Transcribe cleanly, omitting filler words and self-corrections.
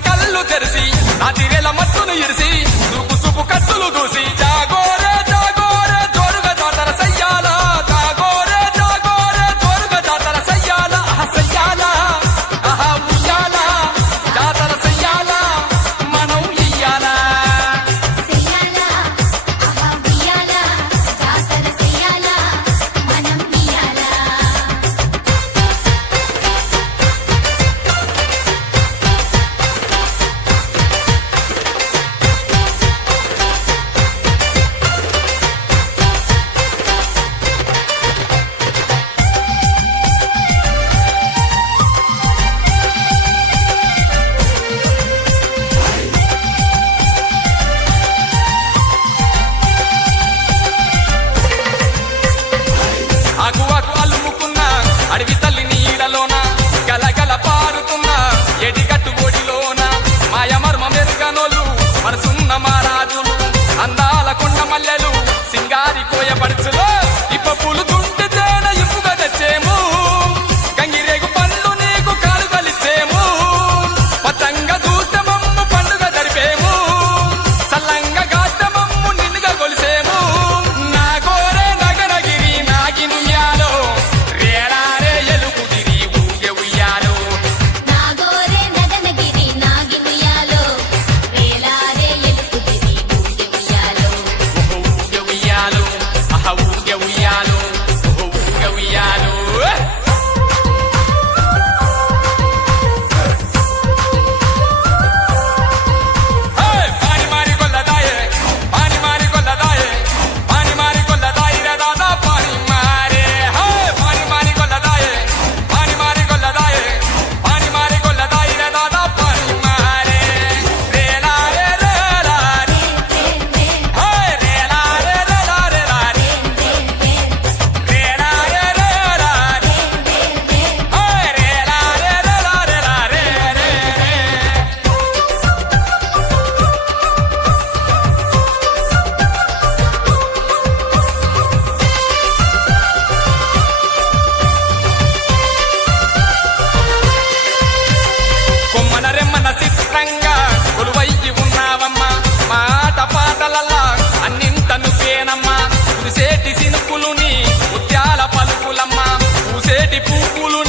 కళ్ళు తెరిసి నా తిరేల మత్తును ఇరిసి సూపు సూపు కత్తులు దూసి జాగోరే జాగోరే జోరుగా జాతర సయ్యాల జాగోరే జాగోరే జోరుగా జాతర సయ్యాల సయ్యాల ఆహా ఉయ్యాల జాతర సయ్యాల మనం ఇయ్యాల సయ్యాల ఆహా ఉయ్యాల జాతర సయ్యాల మనం ఇయ్యాల ఆకువాకు అల్లుముకున్న అడవి తల్లి నీడలోన గలగల పారుతున్న ఎడిగట్టు ఒడిలోన మాయమర్మ మెరుగనోలు మనసున్న మారాజులు అందాల కొండ మల్లెలు సింగారి కోయపడుచులో ఇప్ప పూలు తుంటి తేన ఇంపుగా తెచ్చేము గంగిరేగు పండ్లు నీకు కాలు కలిచ్చేము పతంగా చూస్తే మమ్ము పండుగ జరిపేము సల్లంగా గాస్తే మమ్ము నిన్నుగా కొలిసేము నా గోరే నగరగిరి నాగినుయ్యాలో రేరారే ఎలుగుదిరి ఊగే ఉయ్యాలో నాగోరే నగనగిరి నాగినుయ్యాలో వేలారే ఎలుకుదిరి ఊగే ఉయ్యాలో ఊగే ఉయ్యాలో ఆహా ఊగే ఉయ్యాలో ఊగే ఉయ్యాలో పాని మారి కొల్లదాయే పాని మారి కొల్లదాయే పాని మారి కొల్లదాయి రే దాదా పాని మారే పాని మారి కొల్లదాయే పాని మారి కొల్లదాయే పాని మారి కొల్లదాయి రే దాదా పాని మారే రేలారే రేలారే రేలారే రేలారే రేలారే రేలారే రేలారే కొమ్మన రెమ్మన చిత్రంగా కొలువయ్యి ఉన్నావమ్మా మాట పాటలల్లా అన్నింట నువ్వేనమ్మా కురిసేటి సినుకులుని ముత్యాల పలుకులమ్మా పూసేటి పువ్వులు